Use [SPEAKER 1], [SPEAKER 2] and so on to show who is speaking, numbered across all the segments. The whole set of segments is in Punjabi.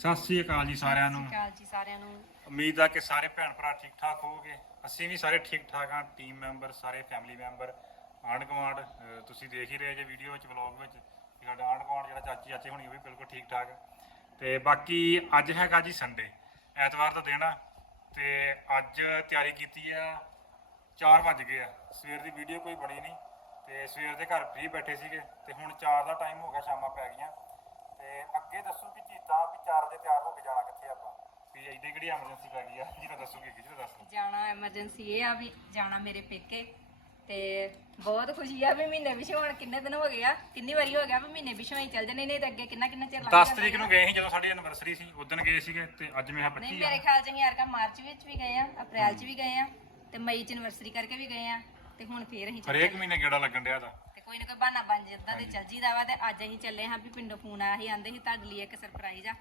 [SPEAKER 1] ਸਤਿ ਸ੍ਰੀ ਅਕਾਲ ਜੀ ਸਾਰਿਆਂ ਨੂੰ।
[SPEAKER 2] ਕਾਲ ਜੀ ਸਾਰਿਆਂ ਨੂੰ।
[SPEAKER 1] ਉਮੀਦ ਆ ਕਿ ਸਾਰੇ ਭੈਣ ਭਰਾ ਠੀਕ ਠਾਕ ਹੋਵੋਗੇ। ਅਸੀਂ ਵੀ ਸਾਰੇ ਠੀਕ ਠਾਕ ਹਾਂ ਟੀਮ ਮੈਂਬਰ ਸਾਰੇ ਫੈਮਿਲੀ ਮੈਂਬਰ ਆਂਢ ਗੁਆਂਢ ਅਹ ਤੁਸੀਂ ਦੇਖ ਹੀ ਰਹੇ ਜੇ ਵੀਡੀਓ ਵਿੱਚ ਵਲੌਗ ਵਿੱਚ। ਕਿ ਸਾਡਾ ਆਂਢ ਗੁਆਂਢ ਜਿਹੜਾ ਚਾਚੀ ਚਾਚੇ ਹੋਣੀ ਉਹ ਵੀ ਬਿਲਕੁਲ ਠੀਕ ਠਾਕ। ਹੈ ਤੇ ਬਾਕੀ ਅੱਜ ਹੈਗਾ ਜੀ ਸੰਡੇ ਐਤਵਾਰ ਦਾ ਦਿਨ ਆ। ਤੇ ਅੱਜ ਤਿਆਰੀ ਕੀਤੀ ਆ 4 ਵੱਜ ਗਏ ਆ। ਸਵੇਰ ਦੀ ਵੀਡੀਓ ਕੋਈ ਬਣੀ ਨਹੀਂ। ਤੇ ਸਵੇਰ ਦੇ ਘਰ ਫ੍ਰੀ ਬੈਠੇ ਸੀਗੇ। ਤੇ ਹੁਣ 4 ਦਾ ਟਾਈਮ ਹੋ ਗਿਆ ਸ਼ਾਮਾਂ ਪੈ ਗਈਆਂ। ਤੇ ਅੱਗੇ ਦੱਸੋ ਕਿ ਜੀਤਾ ਵੀ 4 ਵਜੇ ਤਿਆਰ ਹੋ ਕੇ ਜਾਣਾ ਕਿੱਥੇ ਆਪਾਂ ਵੀ ਐਡੀ ਕਿਹੜੀ ਐਮਰਜੈਂਸੀ ਪੈ ਗਈ ਆ? ਜਿਹਦਾ ਦੱਸੋਗੇ ਕਿ ਜਿਹਦਾ ਦੱਸੋ।
[SPEAKER 2] ਜਾਣਾ ਐਮਰਜੈਂਸੀ ਇਹ ਆ ਵੀ ਜਾਣਾ ਮੇਰੇ ਪੇਕੇ। ਤੇ ਬਹੁਤ ਖੁਸ਼ੀ ਆ ਵੀ ਮਹੀਨੇ ਪਿਛੇ ਹੁਣ ਕਿੰਨੇ ਦਿਨ ਹੋ ਗਏ ਆ? ਕਿੰਨੀ ਵਾਰੀ ਹੋ ਗਿਆ ਵੀ ਮਹੀਨੇ ਪਿਛੋਂ ਹੀ ਚੱਲ ਜਣੇ ਨਹੀਂ ਤੇ ਅੱਗੇ ਕਿੰਨਾ ਕਿੰਨਾ ਚਿਰ ਲੱਗ
[SPEAKER 1] 10 ਤਰੀਕ ਨੂੰ ਗਏ ਸੀ ਜਦੋਂ ਸਾਡੀ ਐਨਵਰਸਰੀ ਸੀ ਉਦੋਂ ਗਏ ਸੀਗੇ ਤੇ ਅੱਜ ਮੇਰਾ
[SPEAKER 2] ਨਹੀਂ
[SPEAKER 1] 25
[SPEAKER 2] ਮੇਰੇ
[SPEAKER 1] ਆ
[SPEAKER 2] ਖਿਆਲ ਚ ਅਸੀਂ ਯਾਰ ਮਾਰਚ ਵਿੱਚ ਵੀ ਗਏ ਆ ਅਪ੍ਰੈਲ ਚ ਵੀ ਗਏ ਆ ਤੇ ਮਈ ਚ ਐਨਵਰਸਰੀ ਕਰਕੇ ਵੀ ਗਏ ਆ ਤੇ ਹੁਣ ਫੇਰ ਅਸੀਂ ਚੱਲ।
[SPEAKER 1] ਹਰੇਕ ਮਹੀਨੇ ਗੇੜਾ ਲੱਗਣ ਡਿਆ ਦਾ
[SPEAKER 2] ਤੇ ਕੋਈ ਨਾ ਕੋਈ ਬਹਾਨਾ ਬਣ ਜਾਂਦਾ ਤੇ ਚੱਲ ਜੀਦਾ ਵਾ ਤੇ ਅੱਜ ਅਸੀਂ ਚੱਲੇ ਹਾਂ ਵੀ ਪਿੰਡੋਂ ਫੋਨ ਆਇਆ ਸੀ ਆਂਦੇ ਸੀ ਤੁਹਾਡੇ ਲਈ ਇੱਕ ਸਰਪ੍ਰਾਈਜ਼ ਆ।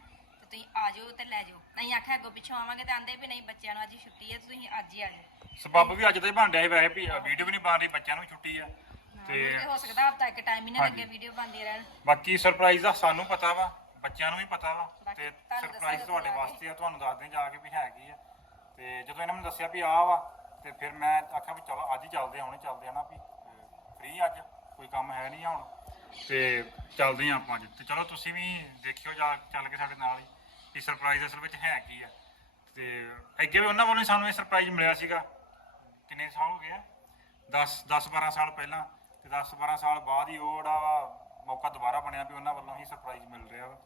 [SPEAKER 2] ਤੁਸੀਂ ਆ ਜਾਓ ਤੇ ਲੈ ਜਾਓ। ਅਸੀਂ ਆਖਿਆ ਅੱਗੋਂ ਪਿੱਛੋਂ ਆਵਾਂਗੇ ਤੇ ਆਂਦੇ ਵੀ ਨਹੀਂ ਬੱਚਿਆਂ ਨੂੰ ਅੱਜ ਛੁੱਟੀ ਹੈ ਤੇ ਤੁਸੀਂ ਅੱਜ ਹੀ ਆ ਜਾਓ।
[SPEAKER 1] ਸਬੱਬ ਵੀ ਅੱਜ ਹੀ ਬਣ ਡਿਆ ਸੀ ਵੈਸੇ ਵੀ ਵੀਡੀਓ ਵੀ ਨਹੀਂ ਬਣ ਰਹੀ ਬੱਚਿਆਂ ਨੂੰ ਛੁੱਟੀ ਆ।
[SPEAKER 2] ਤੇ
[SPEAKER 1] ਤੇ
[SPEAKER 2] ਹੋ ਸਕਦਾ ਹਫਤਾ ਇੱਕ ਟਾਈਮ ਹੀ ਨਾ ਲੱਗੇ ਵੀਡੀਓ ਬਣਦੀ ਰਹਿਣ।
[SPEAKER 1] ਬਾਕੀ ਸਰਪ੍ਰਾਈਜ਼ ਦਾ ਸਾਨੂੰ ਪਤਾ ਵਾ ਬੱਚਿਆਂ ਨੂੰ ਵੀ ਪਤਾ ਵਾ।
[SPEAKER 2] ਬਾਕੀ
[SPEAKER 1] ਤੇ
[SPEAKER 2] ਤੁਹਾਨੂੰ
[SPEAKER 1] ਸਰਪ੍ਰਾਈਜ਼
[SPEAKER 2] ਦੱਸਾਂਗੇ
[SPEAKER 1] ਤੁਹਾਡੇ। ਵਾਸਤੇ ਆ ਤੁਹਾਨੂੰ ਦੱਸਦੇ ਹਾਂ ਜਾ ਕੇ ਵੀ ਹੈ ਕੀ ਆ। ਤੇ ਜਦੋਂ ਇਹਨਾਂ ਨੇ ਦੱਸਿਆ ਵੀ ਆਹ ਵਾ ਤੇ ਫਿਰ ਮੈਂ ਆਖਿਆ ਵੀ ਚਲੋ ਅੱਜ ਹੀ ਚੱਲਦੇ ਆ ਹੁਣੇ ਚੱਲਦੇ ਆ ਨਾ ਵੀ ਫ੍ਰੀ ਅੱਜ ਕੋਈ ਕੰਮ ਹੈ ਨਹੀਂ ਆ ਹੁਣ। ਤੇ ਚੱਲਦੇ ਆ ਆਪਾਂ ਅੱਜ। ਤੇ ਚਲੋ ਤੁਸੀਂ ਵੀ ਦੇਖਿਓ ਜਾ ਚੱਲ ਕੇ ਸਾਡੇ ਨਾਲ ਹੀ। ਵੀ ਸਰਪ੍ਰਾਈਜ਼ ਅਸਲ ਵਿੱਚ ਹੈ ਕੀ ਆ? ਤੇ ਅੱਗੇ ਵੀ ਉਹਨਾਂ ਵੱਲੋਂ ਹੀ ਸਾਨੂੰ ਇਹ ਸਰਪ੍ਰਾਈਜ਼ ਮਿਲਿਆ ਸੀਗਾ। ਕਿੰਨੇ ਸਾਲ ਹੋ ਗਏ ਆ? 10 10 12 ਸਾਲ ਪਹਿਲਾਂ ਤੇ 10 12 ਸਾਲ ਬਾਅਦ ਹੀ ਉਹ ਜਿਹੜਾ ਮੌਕਾ ਦੁਬਾਰਾ ਬਣਿਆ ਵੀ ਉਹਨਾਂ ਵੱਲੋਂ ਹੀ ਸਰਪ੍ਰਾਈਜ਼ ਮਿਲ ਰਿਹਾ ਵਾ।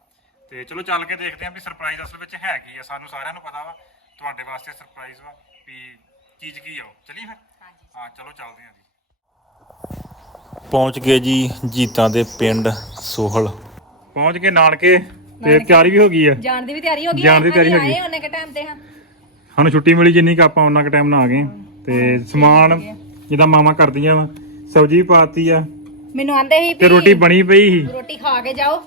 [SPEAKER 1] ਤੇ ਚਲੋ ਚੱਲ ਕੇ ਦੇਖਦੇ ਆਂ ਵੀ ਸਰਪ੍ਰਾਈਜ਼ ਅਸਲ ਵਿੱਚ ਹੈ ਕੀ ਆ। ਸਾਨੂੰ ਸਾਰਿਆਂ ਨੂੰ ਪਤਾ ਵਾ ਤੁਹਾਡੇ ਵਾਸਤੇ ਸਰਪ੍ਰਾਈਜ਼ ਵਾ ਵੀ ਚੀਜ਼ ਕੀ ਆ ਚਲੀ ਫਿਰ? ਹਾਂ ਚਲੋ ਚੱਲਦੇ ਆਂ ਜੀ।
[SPEAKER 3] ਪਹੁੰਚ ਗਏ ਜੀ ਜੀਤਾਂ ਦੇ ਪਿੰਡ ਸੋਹਲ।
[SPEAKER 1] ਪਹੁੰਚ ਕੇ ਨਾਨਕੇ। ਤੇ ਤਿਆਰੀ ਵੀ ਹੋ ਗਈ ਆ।
[SPEAKER 2] ਜਾਣ ਦੀ ਵੀ ਤਿਆਰੀ ਹੋ ਗਈ
[SPEAKER 1] ਜਾਣ ਦੀ ਤਿਆਰੀ ਹੋ ਗਈ।
[SPEAKER 2] ਆਏ ਉਹਨੇ ਕਿ ਟਾਈਮ ਤੇ ਹਾਂ?
[SPEAKER 1] ਸਾਨੂੰ ਛੁੱਟੀ ਮਿਲੀ ਜਿੰਨੀ ਕਿ ਆਪਾਂ ਉਹਨਾਂ ਕ ਟਾਈਮ ਨਾਲ ਆ ਗਏ। ਤੇ ਸਮਾਨ ਜਿੱਦਾਂ ਮਾਮਾ ਕਰਦੀਆਂ ਵਾ ਸਬਜ਼ੀ ਪਾਤੀ ਆ।
[SPEAKER 2] ਮੈਨੂੰ ਆਂਦੇ ਸੀ
[SPEAKER 1] ਤੇ ਰੋਟੀ ਬਣੀ ਪਈ ਸੀ।
[SPEAKER 2] ਰੋਟੀ ਖਾ ਕੇ ਜਾਓ।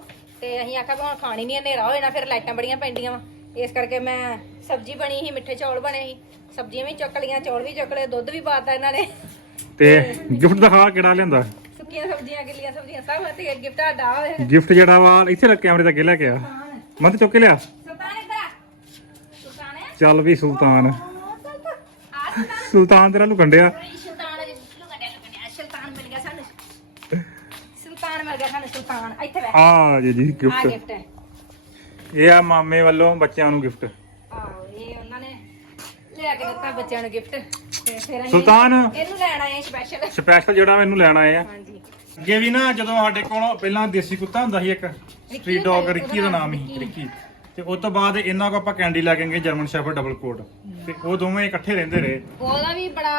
[SPEAKER 2] ਤੇ ਅਸੀਂ ਆਖਿਆ ਵੀ ਹੁਣ ਖਾਣੀ ਨਹੀਂ ਹਨੇਰਾ ਹੋ ਜਾਣਾ ਫਿਰ ਲਾਈਟਾਂ ਬੜੀਆਂ ਪੈਂਦੀਆਂ ਵਾ। ਇਸ ਕਰਕੇ ਮੈਂ ਸਬਜ਼ੀ ਬਣੀ ਸੀ ਮਿੱਠੇ ਚੌਲ ਬਣੇ ਸੀ। ਸਬਜ਼ੀਆਂ ਵੀ ਚੁੱਕ ਲਈਆਂ ਚੌਲ ਵੀ ਚੁੱਕ ਲਏ ਦੁੱਧ ਵੀ ਪਾਤਾ ਇਹਨਾਂ ਨੇ।
[SPEAKER 1] ਤੇ ਗਿਫਟ ਦਿਖਾ ਕਿਹੜਾ ਲਿਆਂਦਾ?
[SPEAKER 2] ਸੁੱਕੀਆਂ ਸਬਜ਼ੀਆਂ ਗਿੱਲੀਆਂ ਸਬਜ਼ੀਆਂ ਸਭ ਤੇ ਗਿਫਟ
[SPEAKER 1] ਜਿਹੜਾ ਵਾ ਇੱਥੇ ਰੱਖ ਕੈਮਰੇ ਦੇ ਅੱਗੇ ਲੈ ਕੇ ਆ। ਮੈਂ ਤੇ ਚੁੱਕ ਕੇ ਲਿਆ।
[SPEAKER 2] ਸੁਲਤਾਨ ਇੱਧਰ ਆ। ਸੁਲਤਾਨ ਹੈ
[SPEAKER 1] ਚੱਲ ਵੀ ਸੁਲਤਾਨ।
[SPEAKER 2] ਸੁਲਤਾਨ।
[SPEAKER 1] ਤੇਰਾ ਲੁਕੰਡਿਆ।
[SPEAKER 2] ਸੁਲਤਾਨ ਲੁਕੜਿਆ ਲੁਕੜਿਆ ਸੁਲਤਾਨ ਮਿਲ ਗਿਆ ਸਾਨੂੰ। ਸੁਲਤਾਨ ਮਿਲ ਗਿਆ ਸਾਨੂੰ ਸੁਲਤਾਨ। ਇੱਥੇ ਬੈ
[SPEAKER 1] ਆ ਜੀ ਜੀ
[SPEAKER 2] ਆ
[SPEAKER 1] ਗਿਫਟ
[SPEAKER 2] ਗਿਫਟ ਹੈ।
[SPEAKER 1] ਇਹ ਆ ਮਾਮੇ ਵੱਲੋਂ ਬੱਚਿਆਂ ਨੂੰ ਗਿਫਟ
[SPEAKER 2] ਆਹੋ ਇਹ ਉਹਨਾਂ ਨੇ ਲਿਆ ਕੇ ਦਿੱਤਾ ਬੱਚਿਆਂ ਨੂੰ ਗਿਫਟ ਤੇ ਫਿਰ ਅਸੀਂ
[SPEAKER 1] ਸੁਲਤਾਨ।
[SPEAKER 2] ਇਹਨੂੰ ਲੈਣ ਆਏ ਸਪੈਸ਼ਲ
[SPEAKER 1] ਸਪੈਸ਼ਲ ਜਿਹੜਾ ਮੈਨੂੰ ਲੈਣ ਆਏ ਆ।
[SPEAKER 2] ਹਾਂਜੀ।
[SPEAKER 1] ਅੱਗੇ ਵੀ ਨਾ ਜਦੋਂ ਸਾਡੇ ਕੋਲ ਪਹਿਲਾਂ ਦੇਸੀ ਕੁੱਤਾ ਹੁੰਦਾ ਸੀ ਇੱਕ ਸਟਰੀਟ ਡੌਗ ਰਿੱਕੀ ਦਾ ਨਾਮ ਸੀ ਰਿੱਕੀ। ਤੇ ਉਸ ਤੋਂ ਬਾਅਦ ਇਹਨਾਂ ਕੋ ਆਪਾਂ ਕੈਂਡੀ ਲੈ ਕੇ ਗਏ ਜਰਮਨ ਸ਼ੈਫਰਡ ਡਬਲ ਕੋਟ ਤੇ ਉਹ ਦੋਵੇਂ ਇਕੱਠੇ ਰਹਿੰਦੇ ਰਹੇ।
[SPEAKER 2] ਉਹਦਾ ਵੀ ਬੜਾ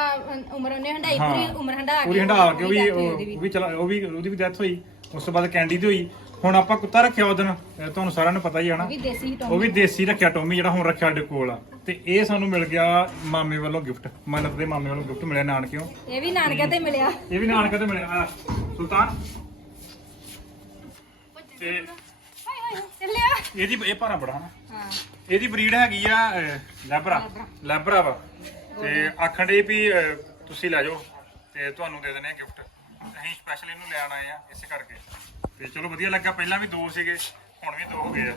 [SPEAKER 2] ਉਮਰ ਉਹਨੇ ਹੰਡਾਈ। ਪੂਰੀ ਉਮਰ ਹੰਡਾ
[SPEAKER 1] ਪੂਰੀ ਹੰਡਾ ਕੇ ਉਹ ਵੀ ਉਹ ਵੀ। ਚਲਾ ਉਹ ਵੀ ਉਹਦੀ ਵੀ ਡੈਥ ਹੋਈ। ਉਸ ਤੋਂ ਬਾਅਦ ਕੈਂਡੀ ਦੀ ਹੋਈ। ਹੁਣ ਆਪਾਂ ਕੁੱਤਾ ਰੱਖਿਆ ਉਹਦਨ ਤੁਹਾਨੂੰ ਸਾਰਿਆਂ ਨੂੰ ਪਤਾ ਹੀ ਆ ਨਾ।
[SPEAKER 2] ਵੀ ਦੇਸੀ ਟੋਮ
[SPEAKER 1] ਉਹ ਵੀ ਦੇਸੀ ਰੱਖਿਆ ਟੋਮੀ ਜਿਹੜਾ ਹੁਣ ਰੱਖਿਆ ਸਾਡੇ ਕੋਲ ਆ। ਤੇ ਇਹ ਸਾਨੂੰ ਮਿਲ ਗਿਆ ਮਾਮੇ ਵੱਲੋਂ ਗਿਫਟ ਮੰਨਤ ਦੇ ਮਾਮੇ ਵੱਲੋਂ ਗਿਫਟ ਮਿਲਿਆ ਨਾਨਕਿਓ
[SPEAKER 2] ਇਹ ਵੀ ਨਾਨਕਿਆਂ ਤੇ ਮਿਲਿਆ।
[SPEAKER 1] ਇਹ ਵੀ ਨਾਨਕੇ ਤੋਂ ਮਿਲਿਆ। ਆ, ਸੁਲਤਾਨ। ਤੇ
[SPEAKER 2] ਹਾਏ ਹਾਏ ਚੱਲਿਆ
[SPEAKER 1] ਇਹਦੀ ਇਹ ਭਾਰਾ ਬੜਾ
[SPEAKER 2] ਹਾਂ।
[SPEAKER 1] ਇਹਦੀ ਬਰੀਡ ਹੈਗੀ ਆ ਲੈਬਰਾ। ਲੈਬਰਾ। ਵਾ। ਤੇ ਆਖਣ ਦੇ ਵੀ ਅਹ, ਤੁਸੀਂ ਲੈ ਜਾਓ। ਤੇ ਤੁਹਾਨੂੰ ਦੇ ਦਿੰਦੇ ਆ ਗਿਫਟ ਅਸੀਂ ਸਪੈਸ਼ਲ ਇਹਨੂੰ ਲੈਣ ਆਏ ਆ ਇਸੇ ਕਰਕੇ। ਤੇ ਚਲੋ ਵਧੀਆ ਲੱਗਾ ਪਹਿਲਾਂ ਵੀ ਦੋ ਸੀਗੇ ਹੁਣ ਵੀ ਦੋ ਹੋ ਗਏ ਆ।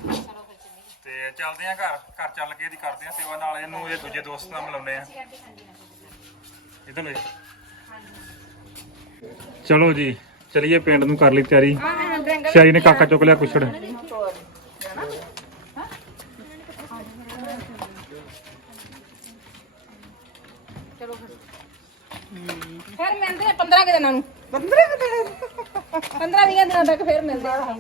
[SPEAKER 1] ਤੇ ਚੱਲਦੇ ਆ ਘਰ ਘਰ ਚੱਲ ਕੇ ਇਹਦੀ ਕਰਦੇ ਆ ਸੇਵਾ ਨਾਲ ਇਹਨੂੰ ਇਹ ਦੂਜੇ ਦੋਸਤ ਨਾਲ ਮਿਲਾਉਂਦੇ ਆ। ਇਧਰ ਲੈ ਚਲੋ ਜੀ ਚਲਿਏ ਪਿੰਡ ਨੂੰ ਕਰ ਲਈ ਤਿਆਰੀ। ਸ਼ਾਰੀ ਨੇ ਕਾਕਾ ਚੁੱਕ ਲਿਆ ਕੁਛੜ।
[SPEAKER 2] 15 ਕਿ ਦਿਨਾਂ ਨੂੰ। 15 ਕਿ ਦਿਨ 15 20 ਦਿਨਾਂ ਤੱਕ ਫਿਰ ਮਿਲਦੇ ਆ।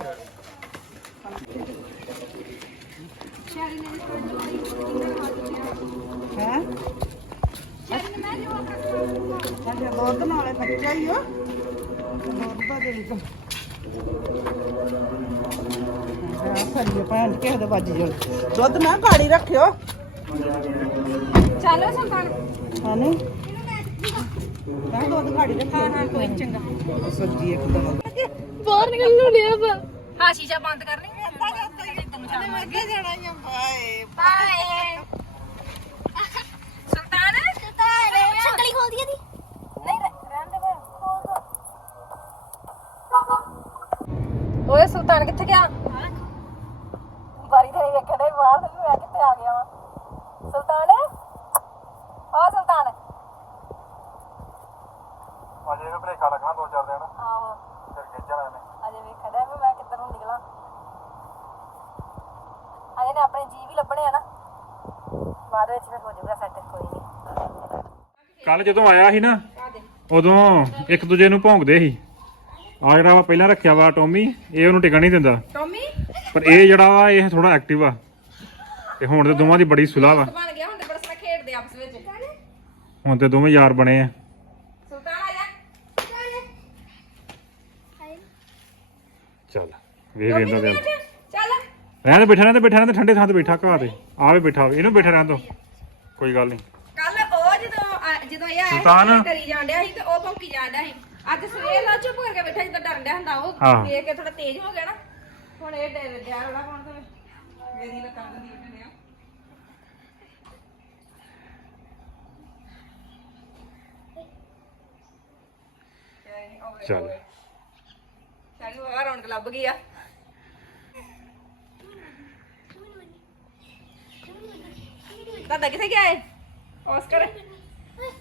[SPEAKER 4] ਹੈ? ਸਾਡੇ ਦੁੱਧ ਨਾਲੇ ਬੱਚਾ ਹੀ ਆ। ਦੁੱਧ ਦਾ ਦੇ ਦਿੱਤਾ ਸਰੀਏ ਭੈਣ ਕਿਸੇ ਦੇ ਵੱਜ ਜਾਣ। ਦੁੱਧ ਨਾ ਗਾੜੀ ਰੱਖਿਓ।
[SPEAKER 2] ਚੱਲੋ ਸੁਲਤਾਨ
[SPEAKER 4] ਹਾਨੂੰ ਮੈਂ ਦੁੱਧ ਗਾੜੀ ਰੱਖਿਓ
[SPEAKER 2] ਹਾਂ ਹਾਂ ਕੋਈ ਚੰਗਾ
[SPEAKER 4] ਸੱਜੀ ਇੱਕ
[SPEAKER 2] ਬਾਹਰ ਨਿਕਲ ਨੂੰ ਲਿਆ ਵਾ ਹਾਂ ਸ਼ੀਸ਼ਾ ਬੰਦ ਕਰ ਲਈ
[SPEAKER 4] ਅੱਗੇ ਜਾਣਾ ਹੀ ਆ ਬਾਏ
[SPEAKER 2] ਬਾਏ ਸੁਲਤਾਨ ਸੁਲਤਾਨ ਸ਼ਕਲੀ ਖੋਲ ਦੀ ਨਹੀਂ ਰਹਿਣ ਦੇ ਖੋਲ ਦੋ ਓਏ ਸੁਲਤਾਨ ਕਿੱਥੇ ਗਿਆ? ਬਾਰੀ ਤੇ ਵੇਖਣ ਬਾਹਰ ਗਿਆ ਵਾ ਸੁਲਤਾਨ ਆ ਸੁਲਤਾਨ
[SPEAKER 1] ਅਜੇ ਵੀ ਭਰੇਖਾ ਲੱਗਣਾ ਦੋ ਚਾਰ ਦਿਨ
[SPEAKER 2] ਆਹੋ
[SPEAKER 1] ਫਿਰ ਖੇਚਣਾ ਇਹਨੇ
[SPEAKER 2] ਅਜੇ ਵੇਖਣ ਡਿਆ ਵੀ ਮੈਂ ਕਿੱਧਰ ਨੂੰ ਨਿਕਲਾਂ ਅਜੇ ਨੇ ਆਪਣੇ ਜੀ ਵੀ ਲੱਭਣੇ ਆ ਨਾ ਬਾਅਦ ਵਿੱਚ ਫਿਰ ਹੋ ਜਾਊਗਾ ਸੈੱਟ ਕੋਈ ਨਹੀਂ
[SPEAKER 1] ਕੱਲ ਜਦੋਂ ਆਇਆ ਸੀ ਨਾ ਉਦੋਂ ਇੱਕ ਦੂਜੇ ਨੂੰ ਭੌਂਕਦੇ ਸੀ। ਆ ਜਿਹੜਾ ਵਾ ਪਹਿਲਾਂ ਰੱਖਿਆ ਵਾ ਟੋਮੀ ਇਹ ਉਹਨੂੰ ਟਿਕਣ ਨਹੀਂ ਦਿੰਦਾ।
[SPEAKER 2] ਟੋਮੀ?
[SPEAKER 1] ਪਰ ਇਹ ਜਿਹੜਾ ਵਾ ਇਹ ਥੋੜਾ ਐਕਟਿਵ ਆ। ਤੇ ਹੁਣ ਤੇ ਦੋਵਾਂ ਦੀ ਬੜੀ ਸੁਲਾਹ ਵਾ।
[SPEAKER 2] ਬਣ ਗਿਆ ਹੁਣ ਤੇ ਬੜਾ ਸੋਹਣਾ ਖੇਡਦੇ ਆਪਸ ਵਿੱਚ।
[SPEAKER 1] ਹੁਣ ਤੇ ਦੋਵੇਂ ਯਾਰ ਬਣੇ ਆ।
[SPEAKER 2] ਸੁਲਤਾਨ ਆ ਜਾ।
[SPEAKER 1] ਚੱਲ ਵੇਖ ਵੇਂਦਾ ਦੇ
[SPEAKER 2] ਚੱਲ।
[SPEAKER 1] ਰਹਿਣ ਦੇ ਬੈਠਾ ਰਹਿਣ ਦੇ ਬੈਠਾ ਰਹਿਣ ਦੇ ਠੰਡੇ ਥਾਂ ਤੇ ਬੈਠਾ ਘਾਹ ਤੇ। ਆਵੇ ਬੈਠਾ ਇਹਨੂੰ ਬੈਠਾ ਰਹਿਣ ਦੋ। ਕੋਈ ਗੱਲ ਨਹੀਂ।
[SPEAKER 2] ਆਇਆ
[SPEAKER 1] ਸੁਲਤਾਨ।
[SPEAKER 2] ਸੀ ਡਰੀ ਜਾਣ ਡਿਆ ਸੀ ਤੇ ਉਹ ਭੌਂਕੀ ਜਾਣ ਡਿਆ ਸੀ। ਅੱਜ ਸਵੇਰ ਨਾਲ ਚੁੱਪ ਕਰਕੇ ਬੈਠਾ ਜਿੱਦਾਂ ਡਰਨ ਡਿਆ ਹੁੰਦਾ ਉਹ। ਵੇਖ ਕੇ ਥੋੜਾ ਤੇਜ਼ ਹੋ ਗਿਆ ਨਾ। ਹੁਣ ਇਹ ਡਰ ਡਿਆ ਰੋਣਾ ਪਾਉਣ ਤੇ ਮੇਰੀ ਲੱਤਾਂ ਦੀ ਉੱਠਣਿਆ
[SPEAKER 1] ਚੱਲ।
[SPEAKER 2] ਸਾਡੀ ਵਾਹ ਰੌਣਕ ਲੱਭ ਗਈ ਆ। ਦਾਦਾ ਕਿੱਥੇ ਗਿਆ ਏ? ਆਸਕਰ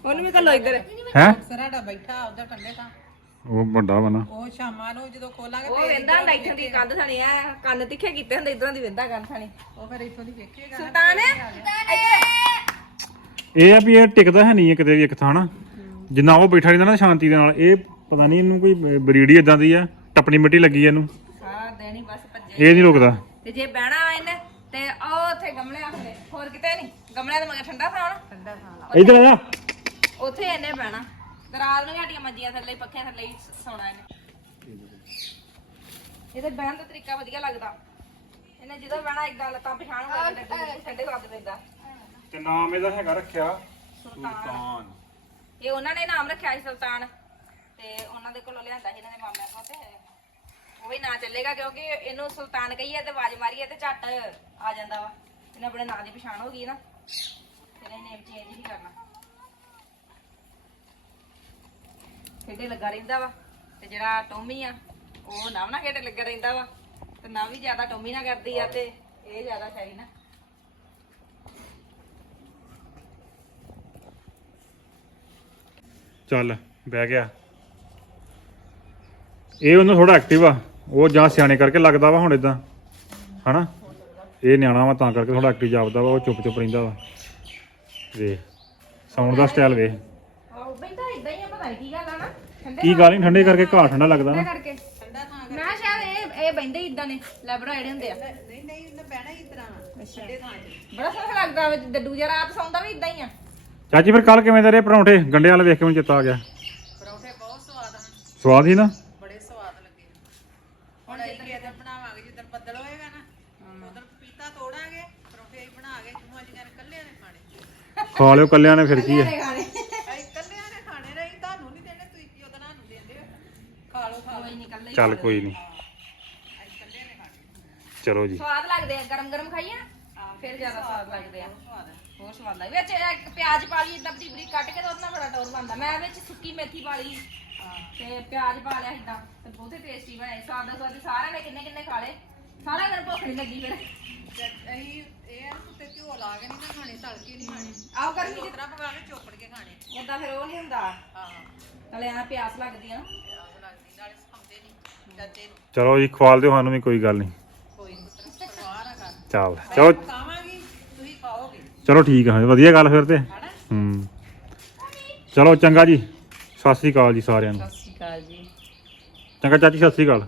[SPEAKER 2] ਉਹਨੂੰ ਵੀ ਕੱਲੋ ਇੱਧਰ।
[SPEAKER 1] ਹੈ?
[SPEAKER 4] ਸਰਾਡਾ ਬੈਠਾ ਉਹਦਾ ਟੰਡੇ ਤਾਂ।
[SPEAKER 1] ਉਹ ਵੱਡਾ ਵਾ ਨਾ।
[SPEAKER 4] ਉਹ ਸ਼ਾਮਾਂ ਨੂੰ ਜਦੋਂ ਖੋਲਾਂਗੇ
[SPEAKER 2] ਉਹ ਵੇਂਦਾ ਹੁੰਦਾ ਇੱਥੋਂ ਦੀ ਕੰਧ ਥਾਣੀ ਆ ਕੰਨ ਤਿੱਖੇ ਕੀਤੇ ਹੁੰਦੇ ਇਧਰੋਂ ਦੀ ਵੇਂਦਾ ਕੰਨ ਥਾਣੀ।
[SPEAKER 4] ਉਹ ਫਿਰ ਇੱਥੋਂ ਦੀ ਵੇਖੇਗਾ
[SPEAKER 2] ਸੁਲਤਾਨ।
[SPEAKER 1] ਇਹ ਆ ਵੀ ਇਹ ਟਿਕਦਾ ਹੈ ਨਹੀਂ ਹੈ ਕਿਤੇ ਵੀ ਇੱਕ ਥਾਂ ਨਾ। ਜਿੰਨਾ ਉਹ ਬੈਠਾ ਰਹਿੰਦਾ ਨਾ ਸ਼ਾਂਤੀ ਦੇ ਨਾਲ ਇਹ ਪਤਾ ਨਹੀਂ ਇਹਨੂੰ ਕੋਈ ਬਰੀੜੀ ਇਦਾਂ ਦੀ ਆ ਟੱਪਣੀ ਮਿੱਟੀ ਲੱਗੀ ਆ ਇਹਨੂੰ।
[SPEAKER 2] ਹੀ ਬਸ ਭੱਜੇ।
[SPEAKER 1] ਇਹ ਨਹੀਂ ਰੁਕਦਾ।
[SPEAKER 2] ਤੇ ਜੇ ਬਹਿਣਾ ਇਹਨੇ ਤੇ ਉਹ ਉੱਥੇ ਗਮਲੇ ਆਖਦੇ ਹੋਰ ਕਿਤੇ ਨਹੀਂ। ਗਮਲਿਆਂ ਦੇ ਮਗਰ ਠੰਡਾ ਥਾਂ ਨਾ
[SPEAKER 4] ਠੰਡਾ ਥਾਂ
[SPEAKER 1] ਇੱਧਰ ਆ ਜਾ।
[SPEAKER 2] ਉੱਥੇ ਇਹਨੇ ਬਹਿਣਾ। ਤੇ ਰਾਤ ਨੂੰ ਸਾਡੀਆਂ ਮੰਜੀਆਂ ਥੱਲੇ ਪੱਖਿਆਂ ਥੱਲੇ ਹੀ ਸੌਣਾ ਇਹਨੇ। ਇਹਦੇ ਬਹਿਣ ਦਾ ਤਰੀਕਾ ਵਧੀਆ ਲੱਗਦਾ। ਇਹਨੇ ਜਦੋਂ ਬਹਿਣਾ ਇਦਾਂ ਲੱਤਾਂ ਪਛਾਣ ਹੋ ਜਾਂਦੇ ਠੰਡੇ ਲੱਗ ਪੈਂਦਾ
[SPEAKER 1] ਤੇ ਨਾਮ ਇਹਦਾ ਹੈਗਾ ਰੱਖਿਆ
[SPEAKER 2] ਸੁਲਤਾਨ। ਇਹ ਉਹਨਾਂ ਨੇ ਨਾਮ ਰੱਖਿਆ ਸੀ ਸੁਲਤਾਨ। ਤੇ ਉਹਨਾਂ ਦੇ ਕੋਲੋਂ ਲਿਆਂਦਾ ਸੀ ਇਹਨਾਂ ਦੇ ਮਾਮਿਆਂ ਕੋਲ ਤੇ ਉਹ ਹੀ ਨਾਂ ਚੱਲੇਗਾ ਕਿਉਂਕਿ ਇਹਨੂੰ ਸੁਲਤਾਨ ਕਹੀਏ ਤੇ ਆਵਾਜ਼ ਮਾਰੀਏ ਤੇ ਝੱਟ ਆ ਜਾਂਦਾ ਵਾ। ਇਹਨੇ ਆਪਣੇ ਨਾਂ ਦੀ ਪਛਾਣ ਹੋ ਗਈ ਨਾ। ਫਿਰ ਇਹ ਨੇਮ ਚੇਂਜ ਹੀ ਕਰਨਾ। ਖੇਡੇ ਲੱਗਾ ਰਹਿੰਦਾ ਵਾ ਤੇ ਜਿਹੜਾ ਟੋਮੀ ਆ, ਉਹ ਨਵ ਨਾਲ ਖੇਡੇ ਲੱਗਾ ਰਹਿੰਦਾ ਵਾ ਤੇ ਨਵ ਵੀ ਜ਼ਿਆਦਾ ਟੋਮੀ ਨਾਲ ਕਰਦੀ ਆ ਤੇ ਇਹ ਜ਼ਿਆਦਾ ਸ਼ਾਈ ਨਾ।
[SPEAKER 1] ਚੱਲ, ਬਹਿ ਗਿਆ। ਇਹ ਉਹਨੂੰ ਥੋੜਾ ਐਕਟਿਵ ਆ, ਉਹ ਜਾਂ ਸਿਆਣੇ ਕਰਕੇ ਲੱਗਦਾ ਵਾ ਹੁਣ ਇਦਾਂ ਹਨਾ? ਇਹ ਨਿਆਣਾ ਵਾ ਤਾਂ ਕਰਕੇ ਥੋੜਾ ਐਕਟਿਵ ਜਾਪਦਾ ਵਾ, ਉਹ ਚੁੱਪ ਚੁੱਪ ਰਹਿੰਦਾ ਵਾ। ਵੇ ਸਾਊਂਡ ਦਾ ਸਟਾਈਲ ਵੇਖ
[SPEAKER 2] ਆਹ ਬੈਠਾ ਇਦਾਂ ਹੀ ਆ ਪਤਾ ਨਹੀਂ ਕੀ ਗੱਲ ਆ ਨਾ ਠੰਡੇ
[SPEAKER 1] ਕੀ ਗੱਲ ਨਹੀਂ ਠੰਡੇ ਕਰਕੇ ਘਾਹ ਠੰਡਾ ਲੱਗਦਾ
[SPEAKER 2] ਠੰਡੇ
[SPEAKER 1] ਨਾ
[SPEAKER 2] ਕਰਕੇ। ਮੈਂ ਸ਼ਾਇਦ ਇਹ ਇਹ ਬੈਂਦੇ ਇਦਾਂ ਨੇ ਲੈਬਰਾ ਜਿਹੜੇ ਹੁੰਦੇ ਆ।
[SPEAKER 4] ਨਹੀਂ ਨਹੀਂ ਉਹਨੇ ਬਹਿਣਾ ਹੀ ਇਤਰਾ ਠੰਡੇ ਥਾਂ 'ਚ
[SPEAKER 2] ਬੜਾ ਸੋਹਣਾ ਲੱਗਦਾ ਵਾ ਡੱਡੂ ਜਿਹਾ ਰਾਤ ਸੌਂਦਾ ਵੀ ਇਦਾਂ ਹੀ ਆ।
[SPEAKER 1] ਚਾਚੀ ਫਿਰ ਕੱਲ ਕਿਵੇਂ ਦੇ ਰਹੇ ਪਰੌਂਠੇ? ਗੰਡੇ ਵਾਲੇ ਵੇਖ ਕੇ ਮੈਨੂੰ ਚੇਤਾ ਆ ਗਿਆ।
[SPEAKER 4] ਪਰੌਂਠੇ ਬਹੁਤ ਸਵਾਦ ਹਨ।
[SPEAKER 1] ਸਵਾਦ ਹੀ ਨਾ?
[SPEAKER 4] ਬੜੇ ਸਵਾਦ ਲੱਗੇ ਹੁਣ ਜਿੱਦਣ ਕਿਤੇ ਬਣਾਵਾਂਗੇ ਜਿੱਦਣ ਬੱਦਲ ਹੋਏਗਾ ਨਾ ਉਦੋਂ ਪਪੀਤਾ ਤੋੜਾਂਗੇ ਪਰੌਂਠੇ ਹੀ ਬਣਾ ਕੇ ਜੂਆਂ ਜੀਆਂ ਨੇ ਕੱਲਿਆਂ ਨੇ ਖਾਣੇ।
[SPEAKER 1] ਖਾ ਲਿਓ ਕੱਲਿਆਂ ਨੇ ਫਿਰ ਕੀ ਹੈ
[SPEAKER 2] ਖਾਣੇ
[SPEAKER 4] ਅਸੀਂ ਕੱਲਿਆਂ ਨੇ ਖਾਣੇ ਨਹੀਂ ਤੁਹਾਨੂੰ ਨਹੀਂ ਦੇਣੇ ਤੁਸੀਂ ਕੀ ਉਹਦਾ ਨੂੰ ਦਿੰਦੇ ਹੋ ਖਾ ਲਓ ਖਾ ਲਓ
[SPEAKER 2] ਕੋਈ ਨਹੀਂ ਕੱਲੇ
[SPEAKER 1] ਚੱਲ ਕੋਈ ਨਹੀਂ। ਚਲੋ ਜੀ।
[SPEAKER 2] ਸਵਾਦ ਲੱਗਦੇ ਆ ਗਰਮ ਗਰਮ ਖਾਈਏ ਫਿਰ ਜ਼ਿਆਦਾ ਸਵਾਦ ਲੱਗਦੇ ਆ।
[SPEAKER 4] ਸਵਾਦ ਹੈ
[SPEAKER 2] ਹੋਰ ਸਵਾਦ ਲੱਗਦਾ। ਵਿੱਚ ਇੱਕ ਪਿਆਜ਼ ਪਾ ਲਈ ਇਦਾਂ ਬਰੀਕ ਬਰੀਕ ਕੱਟ ਕੇ ਤੇ ਉਹਦੇ ਨਾਲ ਬੜਾ ਟੌਰ ਬਣਦਾ। ਮੈਂ ਵਿੱਚ ਸੁੱਕੀ ਮੇਥੀ ਪਾ ਲਈ। ਤੇ ਪਿਆਜ਼ ਪਾ ਲਿਆ ਇਦਾਂ। ਤੇ ਬਹੁਤੇ ਟੇਸਟੀ ਬਣੇ ਸਵਾਦ ਦਾ ਸਵਾਦ ਸਾਰਿਆਂ ਨੇ ਕਿੰਨੇ ਕਿੰਨੇ ਖਾ ਲਏ? ਸਾਰਿਆਂ ਨੂੰ ਭੁੱਖ ਨਹੀਂ ਲੱਗੀ ਫਿਰ।
[SPEAKER 4] ਤੇ ਅਸੀਂ ਇਹ ਆ ਕੁੱਤੇ ਘਿਓ ਲਾ ਕੇ ਨਹੀਂ ਨਾ ਖਾਣੇ ਤੜਕੇ ਨਹੀਂ ਖਾਣੇ।
[SPEAKER 2] ਆਓ ਗਰਮੀ
[SPEAKER 4] ਇਸ ਤਰ੍ਹਾਂ ਪਕਾ ਕੇ ਚੋਪੜ ਕੇ ਖਾਣੇ।
[SPEAKER 2] ਉਦਾਂ ਫਿਰ ਉਹ ਨਹੀਂ ਹੁੰਦਾ।
[SPEAKER 4] ਹਾਂ।
[SPEAKER 2] ਨਾਲੇ ਆ ਪਿਆਸ ਲੱਗਦੀ ਆ
[SPEAKER 4] ਨਾਲੇ ਚਾਚੇ ਨੂੰ।
[SPEAKER 1] ਚਲੋ ਜੀ ਖਵਾਲ ਦਿਓ ਸਾਨੂੰ ਵੀ ਕੋਈ ਗੱਲ ਨਹੀਂ।
[SPEAKER 4] ਕੋਈ ਨਹੀਂ ਪੁੱਤਰ ਪਰਵਾਹ ਨਾ ਕਰ
[SPEAKER 1] ਚੱਲ ਚਲੋ।
[SPEAKER 4] ਖਾਵਾਂਗੀ ਤੁਸੀਂ ਖਾਓਗੇ।
[SPEAKER 1] ਚਲੋ ਠੀਕ ਆ ਵਧੀਆ ਗੱਲ ਫਿਰ ਤੇ।
[SPEAKER 4] ਹਨਾ?
[SPEAKER 1] ਹੂੰ। ਚਲੋ ਚੰਗਾ ਜੀ। ਸਤਿ ਸ੍ਰੀ ਅਕਾਲ ਜੀ ਸਾਰਿਆਂ ਨੂੰ।
[SPEAKER 2] ਸਤਿ ਸ਼੍ਰੀ ਅਕਾਲ ਜੀ।
[SPEAKER 1] ਚੰਗਾ ਚਾਚੀ ਸਤਿ ਸ੍ਰੀ ਅਕਾਲ।